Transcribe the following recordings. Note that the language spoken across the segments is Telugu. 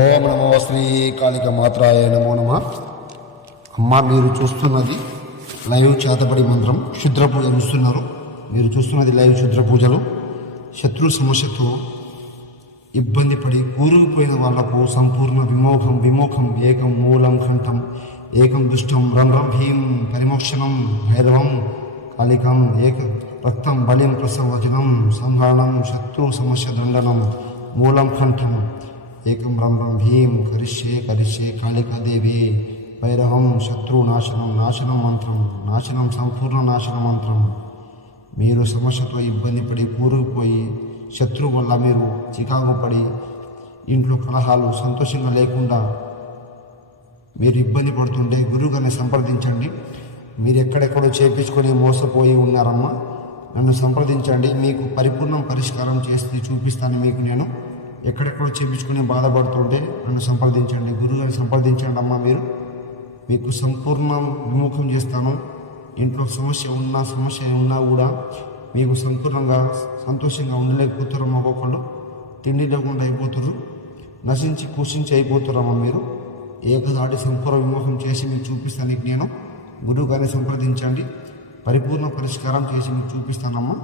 ఓం నమో శ్రీ కాళిక మాత్రాయ నమో నమ. అమ్మ, మీరు చూస్తున్నది లైవ్ చేతబడి మంత్రం క్షుద్ర పూజ చూస్తున్నారు. మీరు చూస్తున్నది లైవ్ క్షుద్ర పూజలు. శత్రు సమస్యతో ఇబ్బంది పడి కూరుకుపోయిన వాళ్లకు సంపూర్ణ విమోఖం ఏకం మూలం కంఠం ఏకం దుష్టం రం భీం పరిమోక్షణం భైరవం కాళికం ఏక రక్తం బలిం ప్రసవచనం సంహరణం శత్రు సమస్య దండనం మూలం కంఠం ఏకం రం భీం కరిష్యే కాళికాదేవి భైరవం శత్రు నాశనం మంత్రం నాశనం సంపూర్ణ నాశన మంత్రం. మీరు సమస్యతో ఇబ్బంది పడి కూరుకుపోయి శత్రువు వల్ల మీరు చికాకు పడి ఇంట్లో కలహాలు సంతోషంగా లేకుండా మీరు ఇబ్బంది పడుతుంటే గురువుగారిని సంప్రదించండి. మీరు ఎక్కడెక్కడో చేపించుకొని మోసపోయి ఉన్నారమ్మా, నన్ను సంప్రదించండి. మీకు పరిపూర్ణం పరిష్కారం చేసి చూపిస్తాను. మీకు నేను ఎక్కడెక్కడో చేపించుకొని బాధపడుతుంటే నన్ను సంప్రదించండి, గురువుగారిని సంప్రదించండి అమ్మా. మీకు సంపూర్ణ విముఖం చేస్తాను. ఇంట్లో సమస్య ఉన్నా కూడా మీకు సంపూర్ణంగా సంతోషంగా ఉండలేకపోతారమ్మా. ఒక్కొక్కళ్ళు తిండి లేకుండా అయిపోతారు, నశించి కుషించి అయిపోతారమ్మా. మీరు ఏకదాడి సంపూర్ణ విమోహం చేసి మీకు చూపిస్తాను. నేను గురువు గారిని సంప్రదించండి, పరిపూర్ణ పరిష్కారం చేసి మీకు చూపిస్తానమ్మా.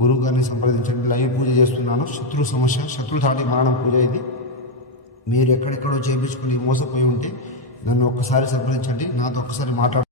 గురువు గారిని సంప్రదించండి. లైవ్ పూజ చేస్తున్నాను. శత్రు దాడి మరణం పూజ ఇది. మీరు ఎక్కడెక్కడో చేయించుకుని మోసపోయి ఉంటే నన్ను ఒక్కసారి సంప్రదించండి, నాతో ఒక్కసారి మాట్లాడండి.